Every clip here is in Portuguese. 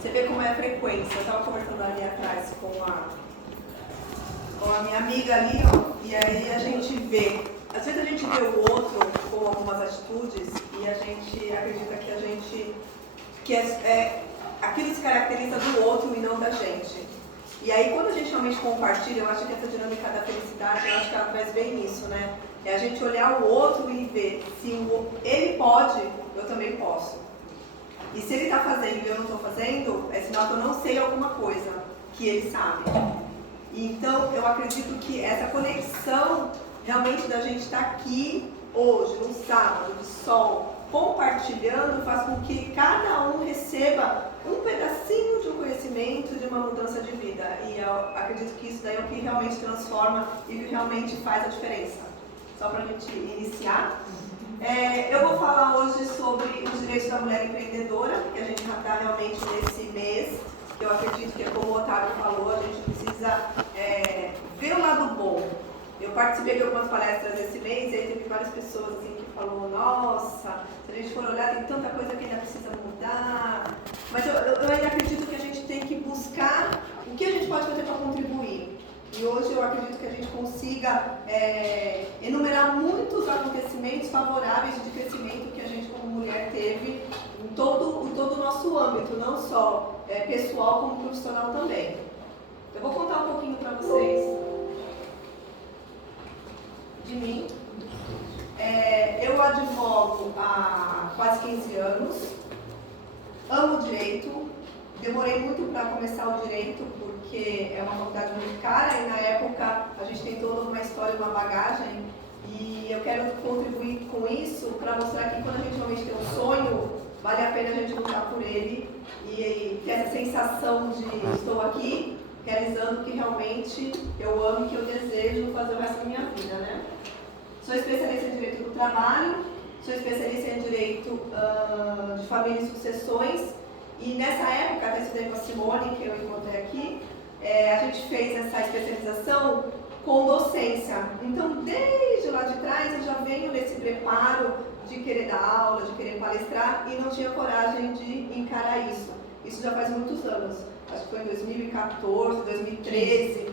Você vê como é a frequência. Eu estava conversando ali atrás com a minha amiga ali, ó, e aí a gente vê. Às vezes a gente vê o outro com algumas atitudes e a gente acredita que aquilo se caracteriza do outro e não da gente. E aí quando a gente realmente compartilha, eu acho que essa dinâmica da felicidade, eu acho que ela traz bem isso, né? É a gente olhar o outro e ver se ele pode, eu também posso. E se ele está fazendo e eu não estou fazendo, é sinal que eu não sei alguma coisa que ele sabe. Então, eu acredito que essa conexão realmente da gente estar aqui hoje, num sábado de sol, compartilhando, faz com que cada um receba um pedacinho de um conhecimento, de uma mudança de vida. E eu acredito que isso daí é o que realmente transforma e que realmente faz a diferença. Só para a gente iniciar. Eu vou falar hoje sobre os direitos da mulher empreendedora, que a gente já está realmente nesse mês. Eu acredito que, como o Otávio falou, a gente precisa ver o lado bom. Eu participei de algumas palestras esse mês e aí teve várias pessoas assim, que falaram, nossa, se a gente for olhar, tem tanta coisa que ainda precisa mudar. Mas eu ainda acredito que a gente tem que buscar o que a gente pode fazer para contribuir. E hoje eu acredito que a gente consiga enumerar muitos acontecimentos favoráveis de crescimento que a gente como mulher teve em todo o nosso âmbito, não só pessoal como profissional também. Eu vou contar um pouquinho para vocês de mim. Eu advogo há quase 15 anos, amo direito, demorei muito para começar o direito porque é uma faculdade muito cara e na época a gente tem toda uma história, uma bagagem e eu quero contribuir com isso para mostrar que quando a gente realmente tem um sonho, vale a pena a gente lutar por ele e ter essa sensação de estou aqui realizando o que realmente eu amo e que eu desejo fazer o resto da minha vida, né? Sou especialista em Direito do Trabalho, sou especialista em Direito de Família e Sucessões e nessa época, até estudei com a Simone, que eu encontrei aqui, a gente fez essa especialização com docência. Então, desde lá de trás, eu já venho nesse preparo de querer dar aula, de querer palestrar e não tinha coragem de encarar isso. Isso já faz muitos anos, acho que foi em 2014, 2013.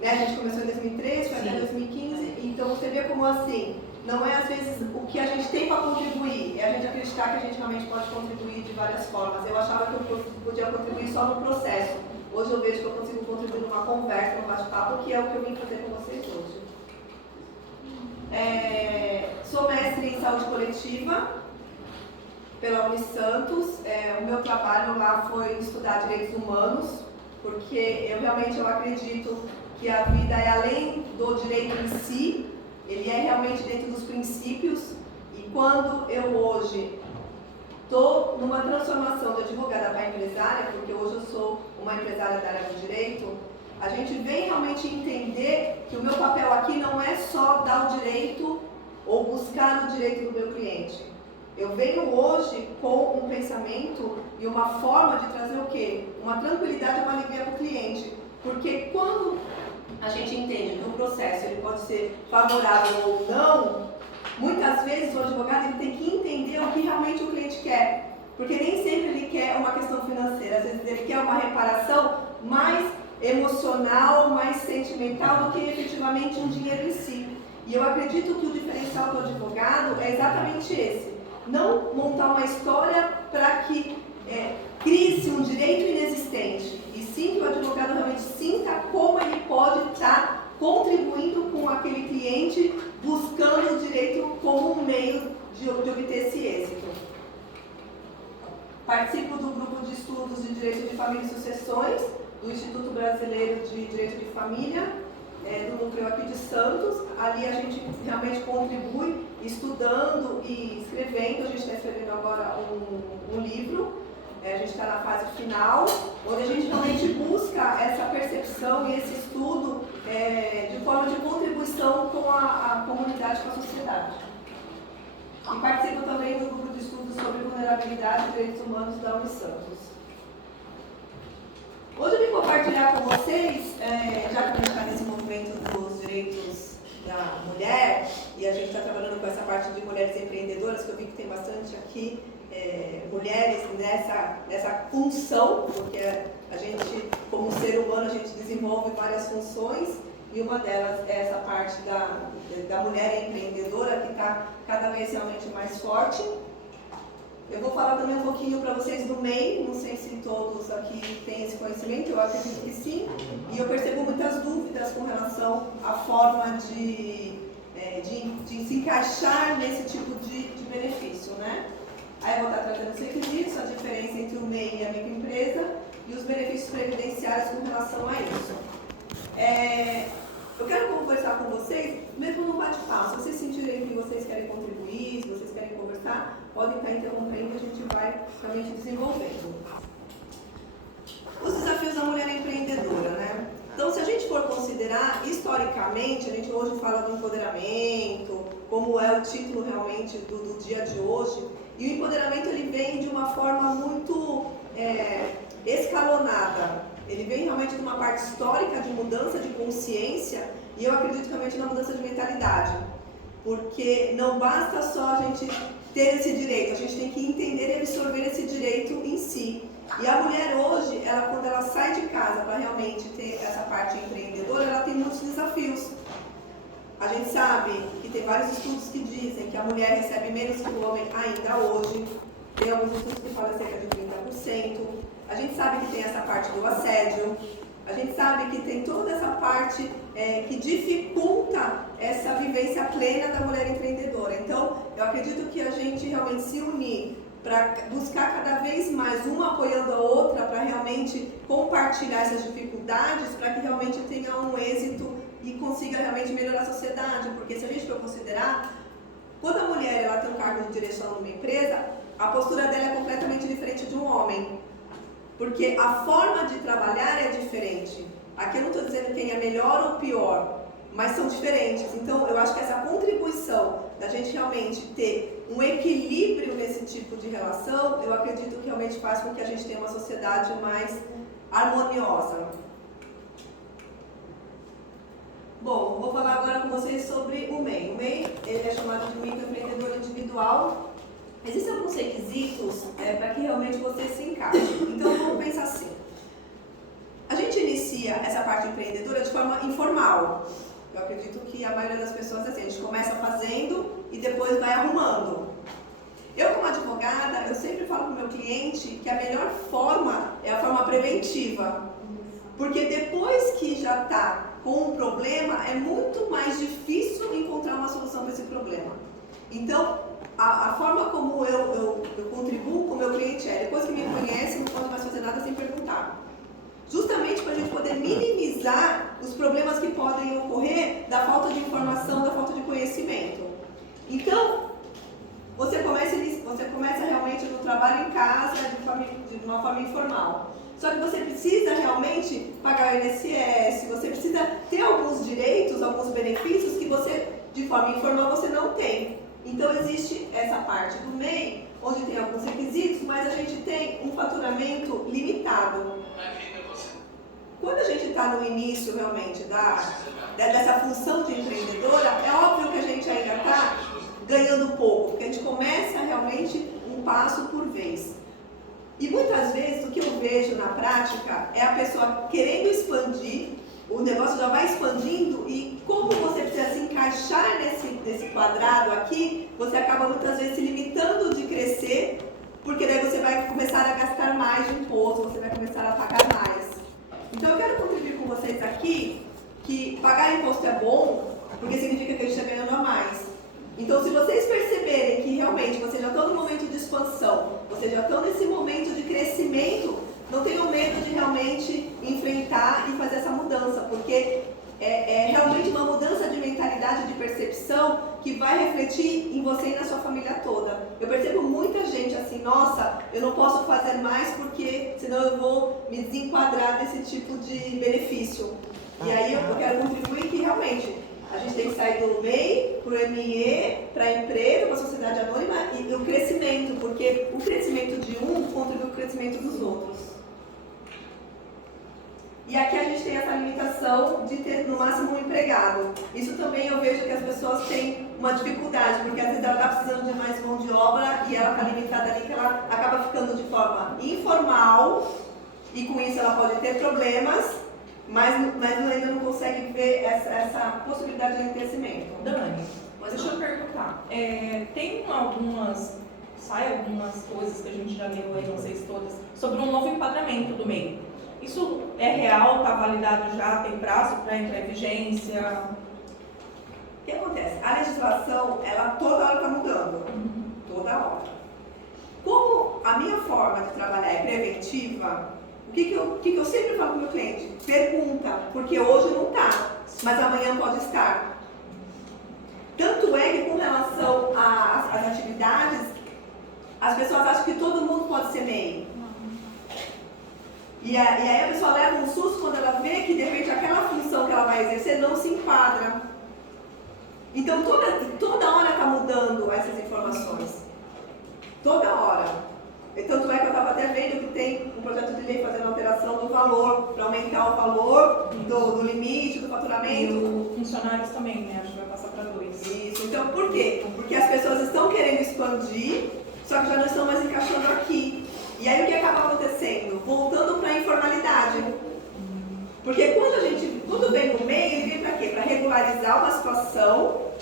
Né? A gente começou em 2013, foi até 2015, então você vê como assim, não é às vezes o que a gente tem para contribuir, é a gente acreditar que a gente realmente pode contribuir de várias formas. Eu achava que eu podia contribuir só no processo, hoje eu vejo que eu consigo contribuir numa conversa, num bate-papo, que é o que eu vim fazer com vocês hoje. Sou mestre em saúde coletiva pela Unisantos, o meu trabalho lá foi estudar direitos humanos, porque eu realmente acredito que a vida é além do direito em si, ele é realmente dentro dos princípios, e quando eu hoje estou numa transformação de advogada para empresária, porque hoje eu sou uma empresária da área do direito, a gente vem realmente entender que o meu papel aqui não é só dar o direito ou buscar o direito do meu cliente. Eu venho hoje com um pensamento e uma forma de trazer o quê? Uma tranquilidade e uma alegria para o cliente. Porque quando a gente entende que o processo ele pode ser favorável ou não, muitas vezes o advogado ele tem que entender o que realmente o cliente quer. Porque nem sempre ele quer uma questão financeira, às vezes ele quer uma reparação mais emocional, mais sentimental do que efetivamente um dinheiro em si. E eu acredito que o diferencial do advogado é exatamente esse. Não montar uma história para que crie-se um direito inexistente, e sim que o advogado realmente sinta como ele pode estar contribuindo com aquele cliente, buscando o direito como um meio de obter esse êxito. Participo do grupo de estudos de Direito de Família e Sucessões, do Instituto Brasileiro de Direito de Família, do núcleo aqui de Santos. Ali a gente realmente contribui estudando e escrevendo. A gente está escrevendo agora um livro, a gente está na fase final, onde a gente realmente busca essa percepção e esse estudo de forma de contribuição com a comunidade, com a sociedade. E participo também do grupo de estudos sobre vulnerabilidade e direitos humanos da Unisantos. Hoje eu vim compartilhar com vocês, já que a gente está nesse movimento dos direitos da mulher, e a gente está trabalhando com essa parte de mulheres empreendedoras, que eu vi que tem bastante aqui, mulheres nessa função, porque a gente, como ser humano, a gente desenvolve várias funções, e uma delas é essa parte da mulher empreendedora, que está cada vez realmente mais forte. Eu vou falar também um pouquinho para vocês do MEI, não sei se todos aqui têm esse conhecimento, eu acredito que sim, e eu percebo muitas dúvidas com relação à forma de se encaixar nesse tipo de benefício, né? Aí eu vou estar trazendo os requisitos, a diferença entre o MEI e a microempresa e os benefícios previdenciários com relação a isso. Eu quero conversar com vocês, mesmo no bate-papo. Se vocês sentirem que vocês querem contribuir, se vocês querem conversar, podem estar interrompendo e a gente vai realmente desenvolvendo. Os desafios da mulher empreendedora, né? Então, se a gente for considerar, historicamente, a gente hoje fala do empoderamento, como é o título realmente do dia de hoje, e o empoderamento ele vem de uma forma muito escalonada. Ele vem realmente de uma parte histórica de mudança de consciência, e eu acredito realmente na mudança de mentalidade. Porque não basta só a gente ter esse direito, a gente tem que entender e absorver esse direito em si. E a mulher hoje, quando ela sai de casa para realmente ter essa parte empreendedora, ela tem muitos desafios. A gente sabe que tem vários estudos que dizem que a mulher recebe menos que o homem ainda hoje. Tem alguns estudos que falam cerca de 30%. A gente sabe que tem essa parte do assédio. A gente sabe que tem toda essa parte que dificulta essa vivência plena da mulher empreendedora. Então, eu acredito que a gente realmente se unir para buscar cada vez mais uma apoiando a outra, para realmente compartilhar essas dificuldades, para que realmente tenha um êxito e consiga realmente melhorar a sociedade. Porque se a gente for considerar, quando a mulher ela tem um cargo de direção numa empresa, a postura dela é completamente diferente de um homem. Porque a forma de trabalhar é diferente. Aqui eu não estou dizendo quem é melhor ou pior, mas são diferentes. Então, eu acho que essa contribuição da gente realmente ter um equilíbrio nesse tipo de relação, eu acredito que realmente faz com que a gente tenha uma sociedade mais harmoniosa. Bom, vou falar agora com vocês sobre o MEI. O MEI ele é chamado de microempreendedor individual. Existem alguns requisitos para que realmente você se encaixe. Então, vamos pensar assim. A gente inicia essa parte empreendedora de forma informal. Eu acredito que a maioria das pessoas é assim, a gente começa fazendo e depois vai arrumando. Eu, como advogada, eu sempre falo para o meu cliente que a melhor forma é a forma preventiva. Porque depois que já está com um problema, é muito mais difícil encontrar uma solução para esse problema. Então, a forma como eu contribuo com o meu cliente depois que me conhece, não pode mais fazer nada sem perguntar. Justamente para a gente poder minimizar os problemas que podem ocorrer da falta de informação, da falta de conhecimento. Então, você começa realmente no trabalho em casa, de uma forma informal. Só que você precisa realmente pagar o INSS, você precisa ter alguns direitos, alguns benefícios que você, de forma informal, você não tem. Então, existe essa parte do MEI, onde tem alguns requisitos, mas a gente tem um faturamento limitado. Quando a gente está no início, realmente, dessa função de empreendedora, é óbvio que a gente ainda está ganhando pouco, porque a gente começa realmente um passo por vez. E muitas vezes, o que eu vejo na prática é a pessoa querendo expandir, o negócio já vai expandindo e como você precisa se encaixar nesse quadrado aqui, você acaba muitas vezes se limitando de crescer, porque daí você vai começar a gastar mais de imposto, você vai começar a pagar mais. Então eu quero contribuir com vocês aqui que pagar imposto é bom, porque significa que a gente está ganhando a mais. Então, se vocês perceberem que realmente vocês já estão no momento de expansão, vocês já estão nesse momento de crescimento, não tenham medo de realmente enfrentar e fazer essa mudança, porque é realmente uma mudança de mentalidade, de percepção, que vai refletir em você e na sua família toda. Eu percebo muita gente assim, nossa, eu não posso fazer mais porque senão eu vou me desenquadrar desse tipo de benefício. E aí eu quero contribuir que realmente a gente tem que sair do MEI para o ME, para a empresa, para a sociedade anônima e o crescimento, porque o crescimento de um contribui para o crescimento dos outros. E aqui a gente tem essa limitação de ter no máximo um empregado. Isso também eu vejo que as pessoas têm uma dificuldade, porque às vezes ela está precisando de mais mão de obra e ela está limitada ali, que ela acaba ficando de forma informal e com isso ela pode ter problemas, mas ainda não consegue ver essa possibilidade de enriquecimento. Dani, deixa eu perguntar. Tem algumas coisas que a gente já leu aí, não sei se todas, sobre um novo enquadramento do MEI. Isso é real, está validado já, tem prazo para entrar em vigência? O que acontece? A legislação, ela toda hora está mudando. Toda hora. Como a minha forma de trabalhar é preventiva, o que eu sempre falo para o meu cliente? Pergunta, porque hoje não está, mas amanhã pode estar. Tanto é que com relação às atividades, as pessoas acham que todo mundo pode ser MEI. E aí a pessoa leva um susto quando ela vê que de repente aquela função que ela vai exercer não se enquadra. Então toda hora está mudando essas informações. Toda hora. Tanto é que eu estava até vendo que tem um projeto de lei fazendo alteração do valor, para aumentar o valor do limite, do faturamento. E os funcionários também, né? Acho que vai passar para 2. Isso. Então por quê? Porque as pessoas estão querendo expandir, só que já não estão mais encaixando aqui. E aí o que acaba acontecendo? Voltando para a informalidade. Porque quando vem no MEI, ele vem para quê? Para regularizar uma situação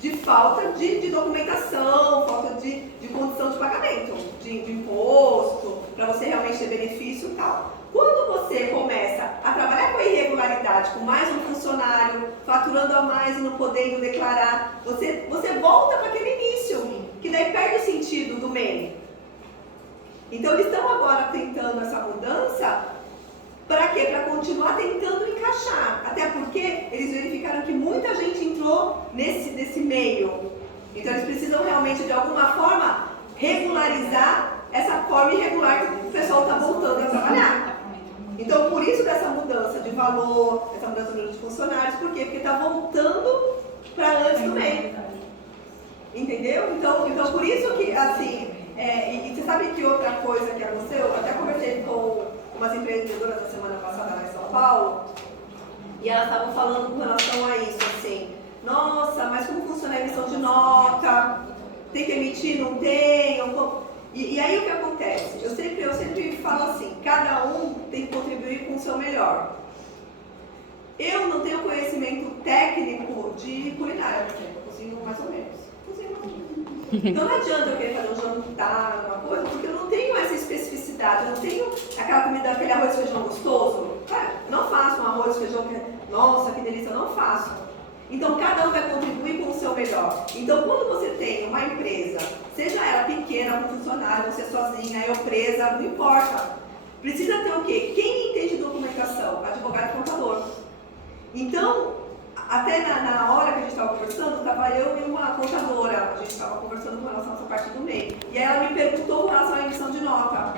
de falta de documentação, falta de condição de pagamento, de imposto, para você realmente ter benefício e tal. Quando você começa a trabalhar com a irregularidade, com mais um funcionário, faturando a mais e não podendo declarar, você volta para aquele início, que daí perde o sentido do MEI. Então eles estão agora tentando essa mudança, para quê? Para continuar tentando encaixar, até porque eles verificaram que muita gente entrou nesse meio, então eles precisam realmente de alguma forma regularizar essa forma irregular que o pessoal está voltando a trabalhar. Então por isso dessa mudança de valor, essa mudança do número de funcionários, por quê? Porque está voltando para antes do meio, entendeu? Então por isso que assim... e você sabe que outra coisa que aconteceu? Eu até conversei com umas empreendedoras da semana passada lá em São Paulo e elas estavam falando com relação a isso, assim, nossa, mas como funciona a emissão de nota? Tem que emitir? Não tem? E aí o que acontece? Eu sempre falo assim, cada um tem que contribuir com o seu melhor. Eu não tenho conhecimento técnico de culinária, por exemplo, eu cozinho mais ou menos. Então não adianta eu querer fazer um jantar, alguma coisa, porque eu não tenho essa especificidade, eu não tenho aquela comida, aquele arroz e feijão gostoso. Cara, eu não faço um arroz e feijão que, nossa, que delícia, eu não faço. Então cada um vai contribuir com o seu melhor. Então quando você tem uma empresa, seja ela pequena, com funcionário, você sozinha, eu presa, não importa. Precisa ter o quê? Quem entende documentação? Advogado e contador. Então, até na hora que a gente estava conversando, estava eu e uma contadora, a gente estava conversando com relação a essa parte do MEI. E aí ela me perguntou com relação à emissão de nota.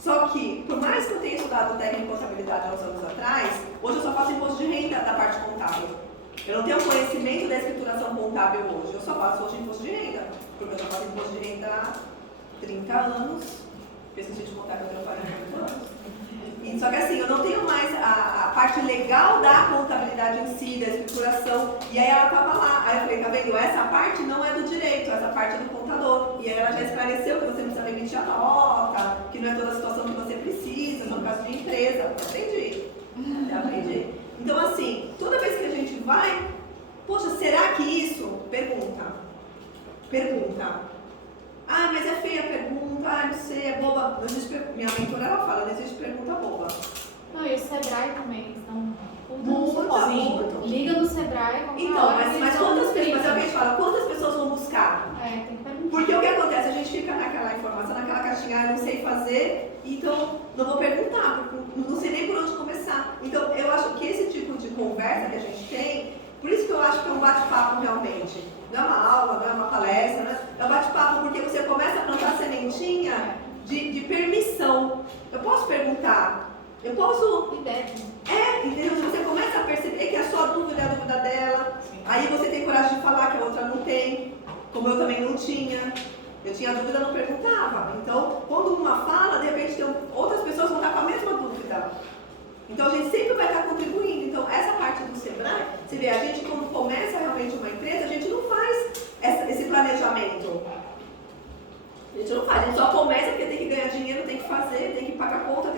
Só que, por mais que eu tenha estudado técnica e contabilidade há uns anos atrás, hoje eu só faço imposto de renda da parte contábil. Eu não tenho conhecimento da escrituração contábil hoje, eu só faço hoje imposto de renda. Porque eu já faço imposto de renda há 30 anos, porque se a gente contar que eu tenho 48 anos. Só que assim, eu não tenho mais a parte legal da contabilidade em si, da escrituração. E aí ela estava lá. Aí eu falei, tá vendo? Essa parte não é do direito, essa parte é do contador. E aí ela já esclareceu que você não precisa emitir a nota, que não é toda a situação que você precisa, só no caso de empresa. Aprendi. Então assim, toda vez que a gente vai, poxa, será que isso? Pergunta. Ah, mas é feia a pergunta, ah, não sei, é boba. Não existe, minha mentora ela fala, não existe pergunta boba. Não, e o Sebrae também, eles estão Muito. Liga no Sebrae. Então, mas quantas pessoas, mas é o que a gente fala, quantas pessoas vão buscar? Tem que perguntar. Porque o que acontece? A gente fica naquela informação, naquela caixinha, eu não sei fazer, então não vou perguntar, porque não sei nem por onde começar. Então, eu acho que esse tipo de conversa que a gente tem, por isso que eu acho que é um bate-papo realmente. Não é uma aula, não é uma palestra, né? É um bate-papo porque você começa a plantar sementinha de permissão. Eu posso perguntar? Eu posso... entendeu? Você começa a perceber que a sua dúvida é a dúvida dela. Sim. Aí você tem coragem de falar que a outra não tem. Como eu também não tinha. Eu tinha dúvida, não perguntava. Então, quando uma fala, de repente outras pessoas vão estar com a mesma dúvida. Então, a gente sempre vê, a gente quando começa realmente uma empresa, a gente não faz esse planejamento. A gente não faz, a gente só começa porque tem que ganhar dinheiro, tem que fazer, tem que pagar conta,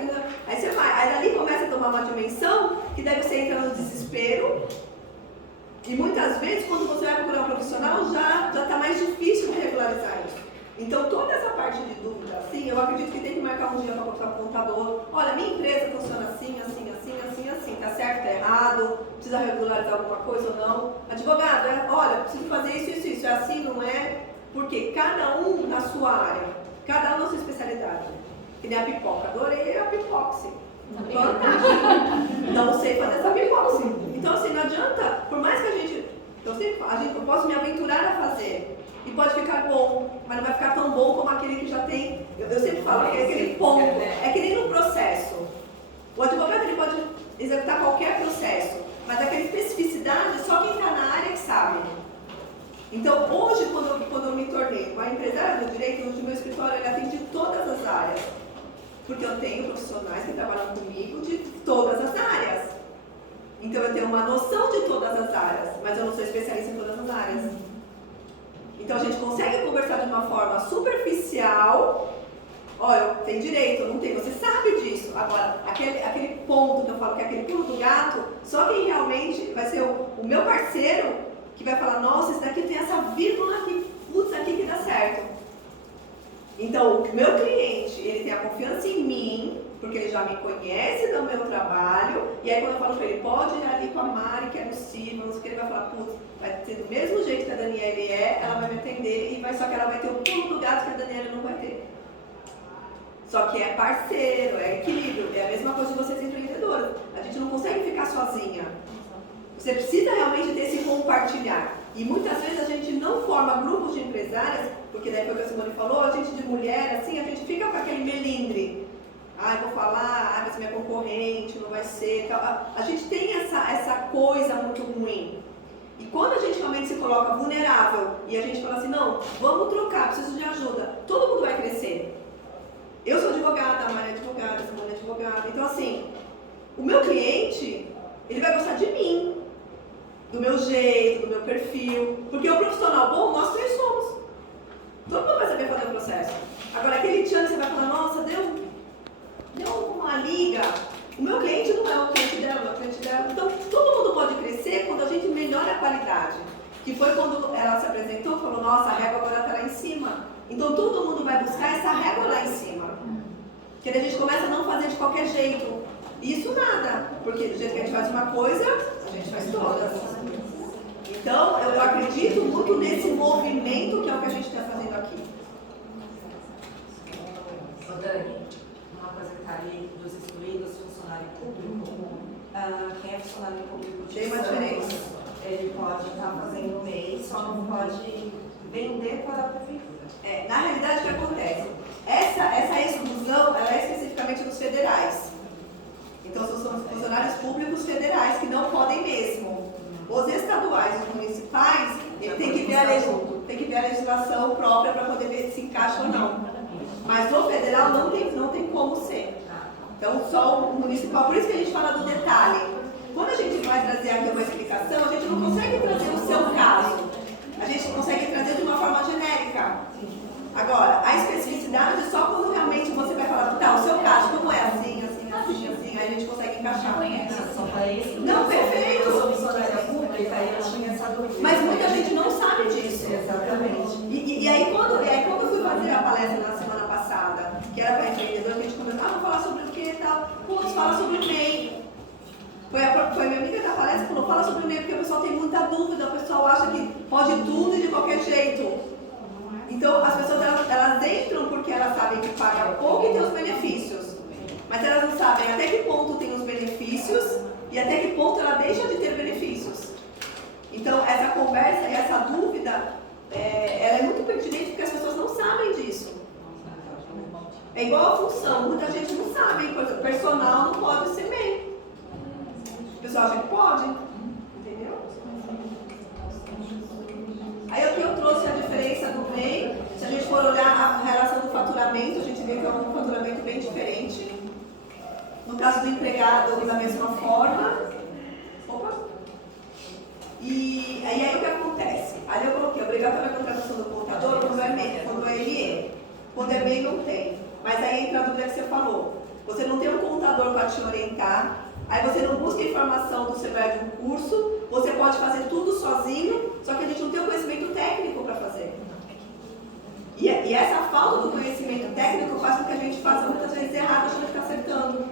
aí você vai. Aí dali começa a tomar uma dimensão que daí você entra no desespero. E muitas vezes, quando você vai procurar um profissional, já está mais difícil de regularizar isso. Então, toda essa parte de dúvida, assim, eu acredito que tem que marcar um dia para contar para o contador. Olha, minha empresa funciona assim, assim, assim, assim, assim. Tá certo, tá errado? Precisa regularizar alguma coisa ou não? Advogado, olha, preciso fazer isso, isso. É assim, não é? Porque cada um na sua área, cada um na sua especialidade. Que nem a pipoca. Adorei a pipoxi. Não sei fazer essa pipoxi. Então, assim, não adianta, por mais que a gente, eu posso me aventurar a fazer. E pode ficar bom, mas não vai ficar tão bom como aquele que já tem. Eu sempre falo que é aquele ponto. É que nem no processo. O advogado ele pode executar qualquer processo, mas aquela especificidade só quem está na área que sabe. Então, hoje, quando eu me tornei uma empresária do direito, hoje meu escritório ele atende todas as áreas. Porque eu tenho profissionais que trabalham comigo de todas as áreas. Então, eu tenho uma noção de todas as áreas, mas eu não sou especialista em todas as áreas. Então a gente consegue conversar de uma forma superficial. Olha, eu tenho direito, eu não tenho, você sabe disso. Agora, aquele ponto que eu falo que é aquele pulo do gato, só quem realmente vai ser o meu parceiro que vai falar, nossa, esse daqui tem essa vírgula aqui, putz, aqui que dá certo. Então, o meu cliente, ele tem a confiança em mim, porque ele já me conhece do meu trabalho, e aí quando eu falo para ele, pode ir ali com a Mari, que é no Siemens, que ele vai falar, putz, vai ser do mesmo jeito que a Daniela ela vai me atender, só que ela vai ter o pulo do gato que a Daniela não vai ter. Só que é parceiro, é equilíbrio, é a mesma coisa de vocês empreendedoras. A gente não consegue ficar sozinha. Você precisa realmente ter esse compartilhar. E muitas vezes a gente não forma grupos de empresárias, porque daí foi o que a Simone falou, a gente de mulher, assim, a gente fica com aquele melindre. Eu vou falar, vai ser minha concorrente, não vai ser, tal. A gente tem essa coisa muito ruim. E quando a gente realmente se coloca vulnerável e a gente fala assim, não, vamos trocar, preciso de ajuda, todo mundo vai crescer. Eu sou advogada, a Maria é advogada, a Simone é advogada. Então, assim, o meu cliente, ele vai gostar de mim, do meu jeito, do meu perfil. Porque o profissional bom, nós três somos. Todo mundo vai saber fazer o processo. Agora, aquele tchan que você vai falar, nossa, deu uma liga. O meu cliente não é o cliente dela, não é o cliente dela. Então, todo mundo pode crescer quando a gente melhora a qualidade. Que foi quando ela se apresentou e falou, nossa, a régua agora está lá em cima. Então, todo mundo vai buscar essa régua lá em cima. Que a gente começa a não fazer de qualquer jeito. Isso nada. Porque do jeito que a gente faz uma coisa, a gente faz todas. Então, eu acredito muito nesse movimento que é o que a gente está fazendo aqui. Dani, uma coisa que está ali dos excluídos, funcionário público, quem é funcionário público de tem uma diferença. Ele pode estar fazendo MEI, só não pode vender para a prefeitura. Na realidade, o que acontece? Essa exclusão, ela é especificamente dos federais. Então, são funcionários públicos federais que não podem mesmo. Os estaduais e os municipais, ele tem que ver a legislação própria para poder ver se encaixa ou não. Mas o federal não tem como ser. Então, só o municipal, por isso que a gente fala do detalhe. Quando a gente vai trazer aqui uma explicação, a gente não consegue trazer o seu caso. A gente consegue trazer de uma forma genérica. Agora, a especificidade é só quando realmente você vai falar, tá, o seu caso, como é assim, assim, assim, assim, aí a gente consegue encaixar. Não, perfeito. Eu sou funcionária pública e eu tinha essa dúvida. Mas muita gente não sabe disso. Exatamente. E aí, quando eu fui fazer a palestra na semana passada, que era para empreendedor, que a gente começou, vou falar sobre o que e tal. Putz, fala sobre o MEI. Foi a minha amiga da palestra que falou, fala sobre o MEI, porque o pessoal tem muita dúvida, o pessoal acha que pode tudo e de qualquer jeito. Então, as pessoas, elas entram porque elas sabem que pagam pouco e tem os benefícios. Mas elas não sabem até que ponto tem os benefícios e até que ponto ela deixa de ter benefícios. Então, essa conversa e essa dúvida, ela é muito pertinente porque as pessoas não sabem disso. É igual a função, muita gente não sabe, por exemplo, personal não pode ser MEI. O pessoal acha que pode, entendeu? Aí aqui eu trouxe a diferença do MEI. Se a gente for olhar a relação do faturamento, a gente vê que é um faturamento bem diferente. No caso do empregado, da mesma forma. Opa! E aí o que acontece? Ali eu coloquei obrigatória a contratação do contador quando é MEI. Quando é MEI não tem. Mas aí entra a dúvida que você falou. Você não tem um contador para te orientar, aí você não busca informação do Sebrae de um curso, você pode fazer tudo sozinho, só que a gente não tem o conhecimento técnico para fazer. E essa falta do conhecimento técnico faz com que a gente faça muitas vezes errado, achando que está acertando.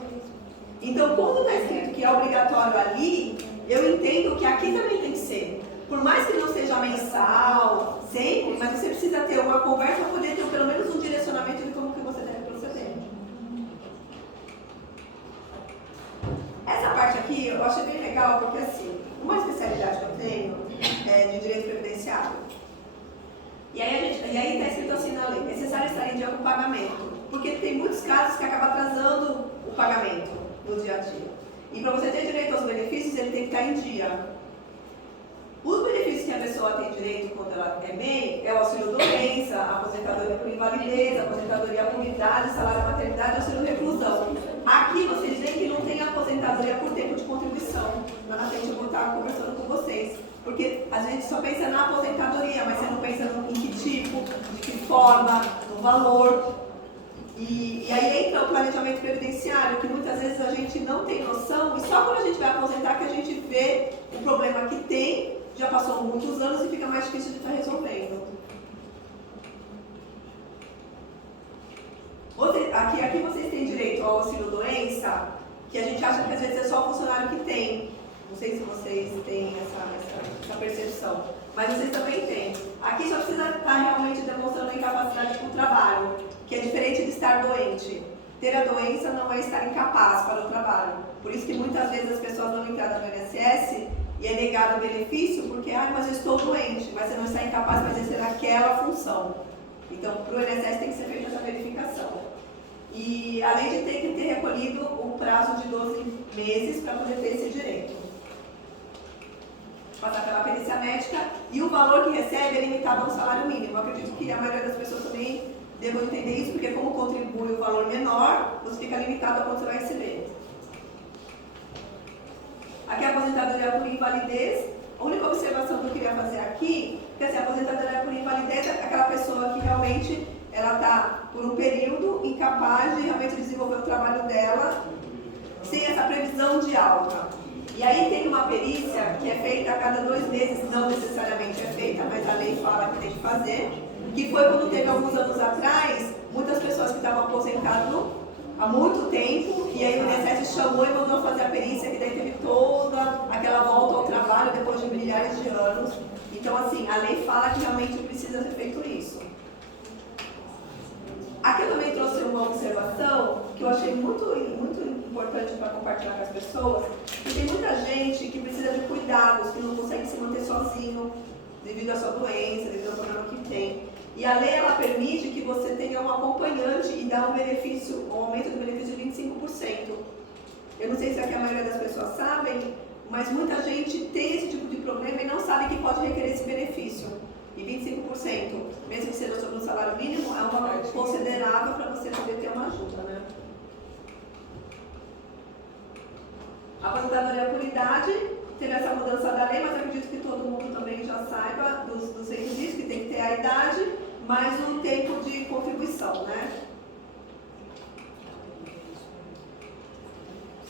Então, quando está escrito que é obrigatório ali, eu entendo que aqui também tem que ser. Por mais que não seja mensal, sempre, mas você precisa ter uma conversa para poder ter pelo menos um direcionamento de como que você deve proceder. Essa parte aqui eu achei bem legal, porque assim, uma especialidade que eu tenho é de direito previdenciário. E aí está escrito assim na lei, necessário estar em dia com o pagamento, porque tem muitos casos que acabam atrasando o pagamento no dia a dia. E para você ter direito aos benefícios, ele tem que estar em dia. Os benefícios que a pessoa tem direito quando ela é MEI é o auxílio doença, aposentadoria por invalidez, aposentadoria por idade, salário maternidade, auxílio reclusão. Aqui vocês veem que não tem aposentadoria por tempo de contribuição. Lá na frente eu vou estar conversando com vocês. Porque a gente só pensa na aposentadoria, mas você não pensa em que tipo, de que forma, no valor. E aí entra o planejamento previdenciário, que muitas vezes a gente não tem noção, e só quando a gente vai aposentar que a gente vê o problema que tem, já passou muitos anos e fica mais difícil de estar resolvendo. Aqui vocês têm direito ao auxílio doença, que a gente acha que às vezes é só o funcionário que tem. Não sei se vocês têm essa percepção, mas vocês também têm. Aqui só precisa estar realmente demonstrando incapacidade para o trabalho, que é diferente de estar doente. Ter a doença não é estar incapaz para o trabalho. Por isso que muitas vezes as pessoas dão entrada no INSS e é negado o benefício porque, mas eu estou doente, mas você não está incapaz para exercer aquela função. Então, para o INSS tem que ser feita essa verificação. E além de ter que ter recolhido o prazo de 12 meses para poder ter esse direito. Passar pela perícia médica e o valor que recebe é limitado ao salário mínimo. Eu acredito que a maioria das pessoas também devam entender isso, porque como contribui o valor menor, você fica limitado a quanto você vai receber. Aqui é a aposentadoria por invalidez. A única observação que eu queria fazer aqui, é que assim, a aposentadoria por invalidez é aquela pessoa que realmente ela está por um período incapaz de realmente desenvolver o trabalho dela sem essa previsão de alta. E aí tem uma perícia que é feita a cada 2 meses, não necessariamente é feita, mas a lei fala que tem que fazer, que foi quando teve alguns anos atrás, muitas pessoas que estavam aposentadas há muito tempo, e aí o INSS chamou e mandou fazer a perícia, que daí teve toda aquela volta ao trabalho depois de milhares de anos. Então assim, a lei fala que realmente precisa ser feito isso. Aqui eu também trouxe uma observação que eu achei muito importante para compartilhar com as pessoas, que tem muita gente que precisa de cuidados, que não consegue se manter sozinho devido à sua doença, devido ao problema que tem. E a lei, ela permite que você tenha um acompanhante e dá um benefício, um aumento do benefício de 25%. Eu não sei se aqui a maioria das pessoas sabem, mas muita gente tem esse tipo de problema e não sabe que pode requerer esse benefício. E 25%, mesmo que seja sobre o salário mínimo, é um valor considerável para você poder ter uma ajuda, né? A aposentadoria por idade, teve essa mudança da lei, mas eu acredito que todo mundo também já saiba dos requisitos, que tem que ter a idade, mais um tempo de contribuição, né?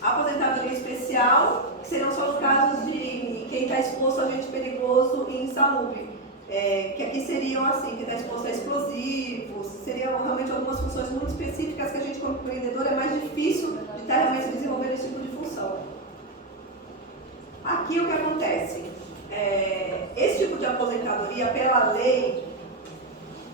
A aposentadoria especial, que serão só os casos de quem está exposto a agente perigoso e insalubre. Que aqui seriam assim, que está exposto a explosivos, seriam realmente algumas funções muito específicas que a gente como empreendedor é mais difícil de estar realmente desenvolvendo esse tipo de função. Aqui o que acontece? Esse tipo de aposentadoria, pela lei,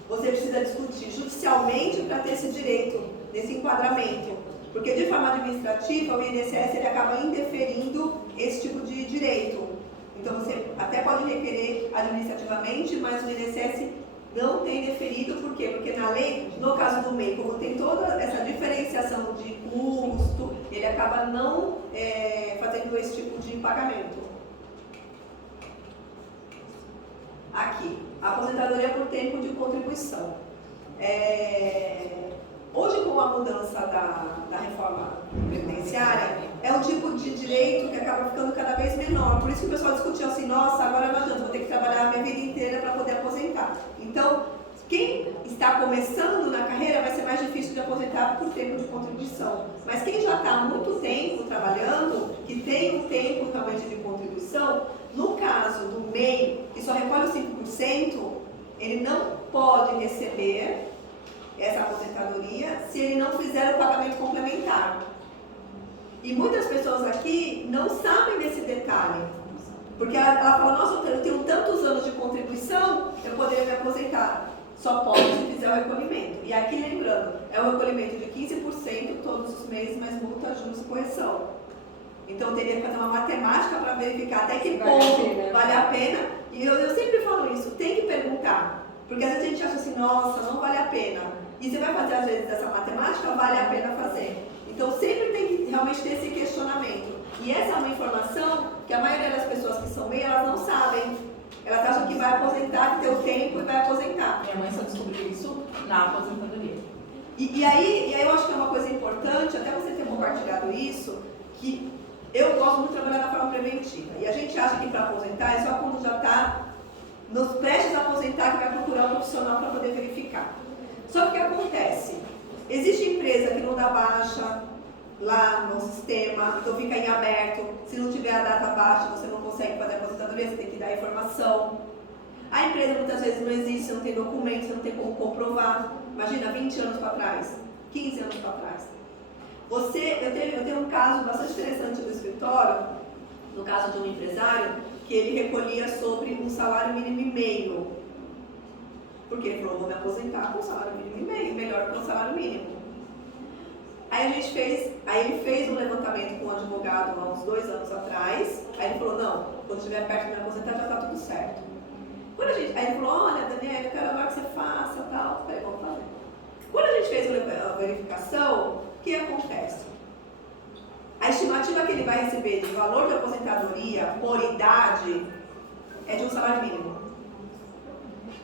você precisa discutir judicialmente para ter esse direito, desse enquadramento. Porque de forma administrativa, o INSS ele acaba indeferindo esse tipo de direito. Então você até pode requerer administrativamente, mas o INSS não tem deferido, por quê? Porque na lei, no caso do MEI, como tem toda essa diferenciação de custo, ele acaba não fazendo esse tipo de pagamento. Aqui, aposentadoria por tempo de contribuição. Hoje, com a mudança da reforma previdenciária, é um tipo de direito que acaba ficando cada vez menor. Por isso que o pessoal discutiu assim, nossa, agora está começando na carreira vai ser mais difícil de aposentar por tempo de contribuição. Mas quem já está há muito tempo trabalhando, que tem um tempo realmente de contribuição, no caso do MEI, que só recolhe os 5%, ele não pode receber essa aposentadoria se ele não fizer o pagamento complementar. E muitas pessoas aqui não sabem desse detalhe. Porque ela fala, nossa, eu tenho tantos anos de contribuição, eu poderia me aposentar. Só pode se fizer o recolhimento. E aqui, lembrando, é um recolhimento de 15% todos os meses, mais multa, juros e correção. Então, teria que fazer uma matemática para verificar até que ponto vale a pena. E eu sempre falo isso, tem que perguntar. Porque às vezes a gente acha assim, nossa, não vale a pena. E você vai fazer, às vezes, essa matemática, vale a pena fazer. Então, sempre tem que realmente ter esse questionamento. E essa é uma informação que a maioria das pessoas que são MEI, elas não sabem. Elas acham que vai aposentar, que tem o tempo e vai aposentar. Minha mãe só descobriu isso na aposentadoria. E aí eu acho que é uma coisa importante, até você ter compartilhado isso, que eu gosto muito de trabalhar na forma preventiva. E a gente acha que para aposentar é só quando já está nos prestes a aposentar que vai procurar um profissional para poder verificar. Só que o que acontece? Existe empresa que não dá baixa lá no sistema, então fica em aberto. Se não tiver a data baixa, você não consegue fazer a aposentadoria, você tem que dar a informação. A empresa muitas vezes não existe, você não tem documento, você não tem como comprovar. Imagina, 20 anos para trás, 15 anos para trás. Eu tenho um caso bastante interessante no escritório, no caso de um empresário, que ele recolhia sobre um salário mínimo e meio. Porque ele falou, vou me aposentar com um salário mínimo e meio, melhor que um salário mínimo. Aí ele fez um levantamento com um advogado há uns 2 anos atrás. Aí ele falou, não, quando estiver perto de me aposentar já está tudo certo. Aí ele falou, olha, Daniela, eu quero agora que você faça, tal. Eu falei, vamos fazer. Quando a gente fez a verificação, o que acontece? A estimativa que ele vai receber de valor de aposentadoria por idade é de um salário mínimo.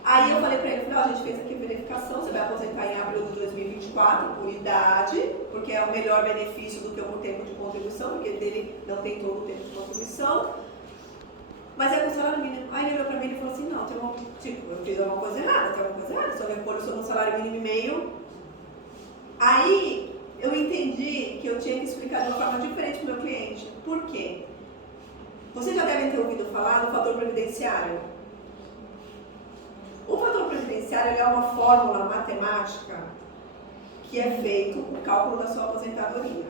Aí eu falei para ele, a gente fez aqui a verificação, você vai aposentar em abril de 2024 por idade, porque é o melhor benefício do que o tempo de contribuição, porque dele não tem todo o tempo de contribuição. Mas é com salário mínimo. Aí ele olhou para mim e falou assim, não, eu fiz alguma coisa errada, tem alguma coisa errada, se eu recolho sobre um salário mínimo e meio. Aí eu entendi que eu tinha que explicar de uma forma diferente para o meu cliente. Por quê? Vocês já devem ter ouvido falar do fator previdenciário. O fator previdenciário é uma fórmula matemática que é feito o cálculo da sua aposentadoria.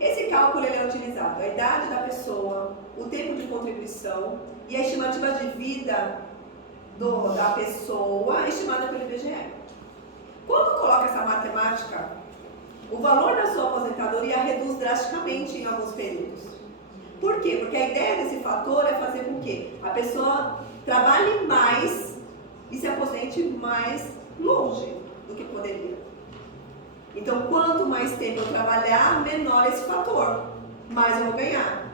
Esse cálculo ele é utilizado a idade da pessoa, o tempo de contribuição e a estimativa de vida da pessoa estimada pelo IBGE. Quando coloca essa matemática, o valor da sua aposentadoria reduz drasticamente em alguns períodos. Por quê? Porque a ideia desse fator é fazer com que a pessoa trabalhe mais e se aposente mais longe do que poderia. Então, quanto mais tempo eu trabalhar, menor esse fator, mais eu vou ganhar.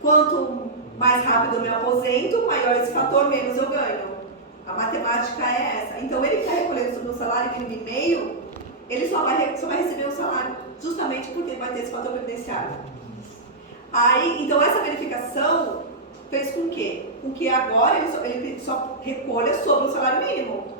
Quanto mais rápido eu me aposento, maior esse fator, menos eu ganho. A matemática é essa. Então, ele que está recolhendo sobre um salário mínimo e meio, ele só vai receber o salário, justamente porque vai ter esse fator previdenciário. Aí, então, essa verificação fez com quê? Com que agora ele só recolha sobre o salário mínimo.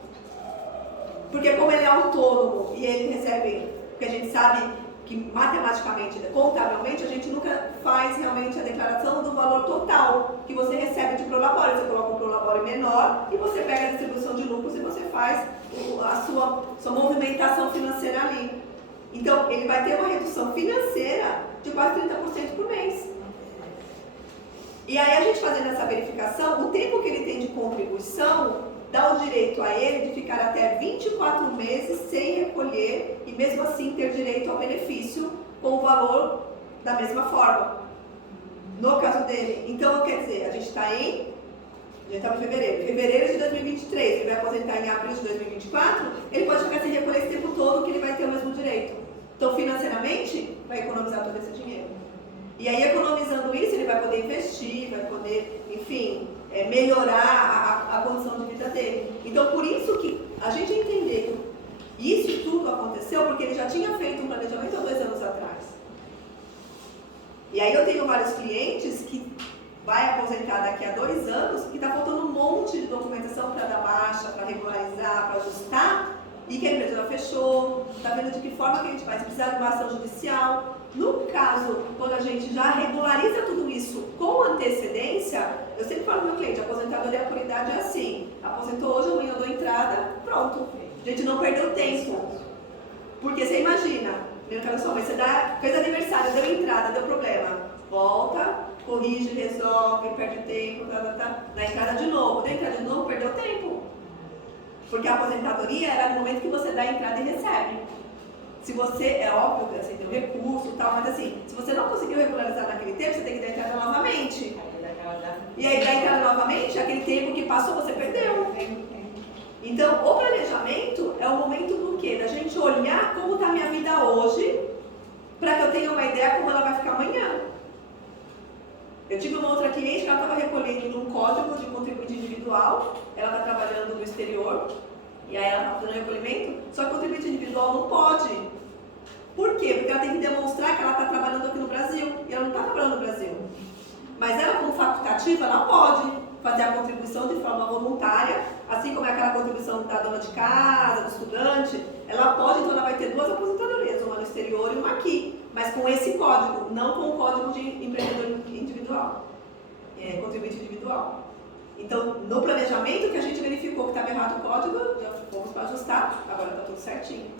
Porque como ele é autônomo e ele recebe, porque a gente sabe que matematicamente, contabilmente, a gente nunca faz realmente a declaração do valor total que você recebe de prolabore. Você coloca um prolabore menor e você pega a distribuição de lucros e você faz a sua movimentação financeira ali. Então, ele vai ter uma redução financeira de quase 30% por mês. E aí, a gente fazendo essa verificação, o tempo que ele tem de contribuição dá o direito a ele de ficar até 24 meses sem recolher e mesmo assim ter direito ao benefício com o valor da mesma forma, no caso dele. Então, quer dizer, a gente está em fevereiro de 2023, ele vai aposentar em abril de 2024, ele pode ficar sem recolher esse tempo todo que ele vai ter o mesmo direito. Então, financeiramente, vai economizar todo esse dinheiro. E aí, economizando isso, ele vai poder investir, vai poder, enfim, melhorar a condição de vida dele. Então, por isso que a gente entender que isso tudo aconteceu, porque ele já tinha feito um planejamento há 2 anos atrás. E aí eu tenho vários clientes que vai aposentar daqui a 2 anos, que está faltando um monte de documentação para dar baixa, para regularizar, para ajustar, e que a empresa já fechou, está vendo de que forma que a gente vai precisar de uma ação judicial. No caso, quando a gente já regulariza tudo isso com antecedência, eu sempre falo para o meu cliente, a aposentadoria por idade é assim, aposentou hoje, amanhã eu dou entrada, pronto. A gente não perdeu tempo. Porque você imagina, mas você fez aniversário, deu entrada, deu problema, volta, corrige, resolve, perde tempo, dá entrada de novo, deu entrada de novo, perdeu tempo. Porque a aposentadoria era no momento que você dá a entrada e recebe. Se você, é óbvio que você tem um recurso e tal, mas assim, se você não conseguiu regularizar naquele tempo, você tem que dar entrada novamente. E aí, dar entrada novamente, aquele tempo que passou, você perdeu. Então, o planejamento é o momento do quê? Da gente olhar como está a minha vida hoje, para que eu tenha uma ideia como ela vai ficar amanhã. Eu tive uma outra cliente que ela estava recolhendo um código de contribuinte individual, ela está trabalhando no exterior, e aí ela está fazendo recolhimento, só que o contribuinte individual não pode. Por quê? Porque ela tem que demonstrar que ela está trabalhando aqui no Brasil, e ela não está trabalhando no Brasil. Mas ela, como facultativa, ela pode fazer a contribuição de forma voluntária, assim como é aquela contribuição da dona de casa, do estudante, ela pode, então ela vai ter 2 aposentadorias, uma no exterior e uma aqui, mas com esse código, não com o código de empreendedor individual, contribuinte individual. Então, no planejamento que a gente verificou que estava errado o código, já fomos para ajustar, agora está tudo certinho.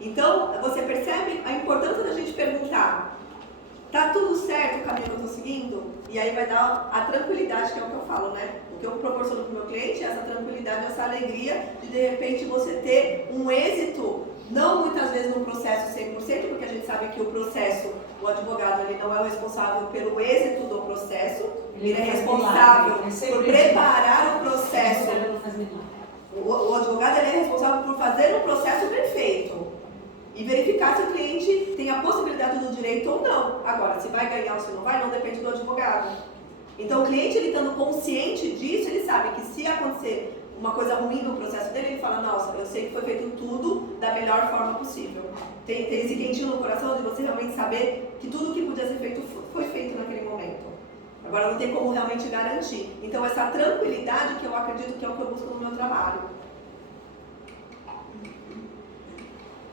Então, você percebe a importância da gente perguntar, tá tudo certo o caminho que eu estou seguindo? E aí vai dar a tranquilidade, que é o que eu falo, né? O que eu proporciono para o meu cliente é essa tranquilidade, essa alegria de repente você ter um êxito, não muitas vezes num processo 100%, porque a gente sabe que o processo, o advogado ele não é o responsável pelo êxito do processo, ele é responsável por preparar o processo. O advogado ele é responsável por fazer o processo perfeito e verificar se o cliente tem a possibilidade do direito ou não. Agora, se vai ganhar ou se não vai, não depende do advogado. Então, o cliente, ele estando consciente disso, ele sabe que se acontecer uma coisa ruim no processo dele, ele fala, nossa, eu sei que foi feito tudo da melhor forma possível. Tem esse quentinho no coração de você realmente saber que tudo que podia ser feito foi feito naquele momento. Agora, não tem como realmente garantir. Então, essa tranquilidade que eu acredito que é o que eu busco no meu trabalho.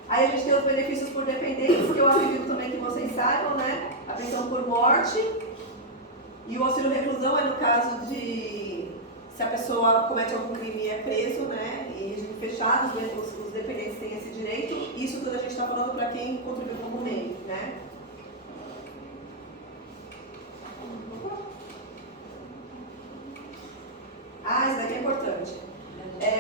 Aí a gente tem os benefícios por dependência, que eu acredito também que vocês saibam, né? A pensão por morte e o auxílio reclusão é no caso de se a pessoa comete algum crime e é preso, né? E regime fechado, os dependentes têm esse direito. Isso tudo a gente está falando para quem contribuiu como MEI, né? Isso daqui é importante.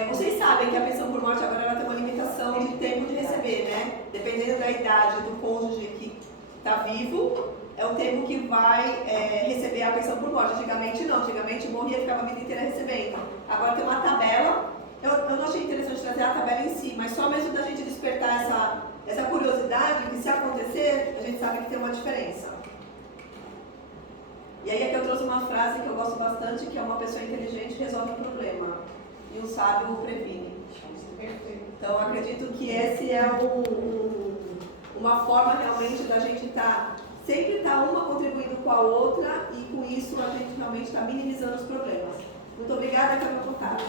Vocês sabem que a pensão por morte agora ela tem uma limitação de tempo de receber, né? Dependendo da idade do cônjuge que está vivo, é o tempo que vai receber a pensão por morte. Antigamente não, antigamente morria e ficava a vida inteira recebendo. Agora tem uma tabela, eu não achei interessante trazer a tabela em si, mas só mesmo da gente despertar essa curiosidade, que se acontecer, a gente sabe que tem uma diferença. E aí aqui eu trouxe uma frase que eu gosto bastante, que é uma pessoa inteligente resolve o problema e um sábio o previne. Então eu acredito que esse é uma forma realmente da gente sempre estar uma contribuindo com a outra e com isso a gente realmente está minimizando os problemas. Muito obrigada, Camila Contada.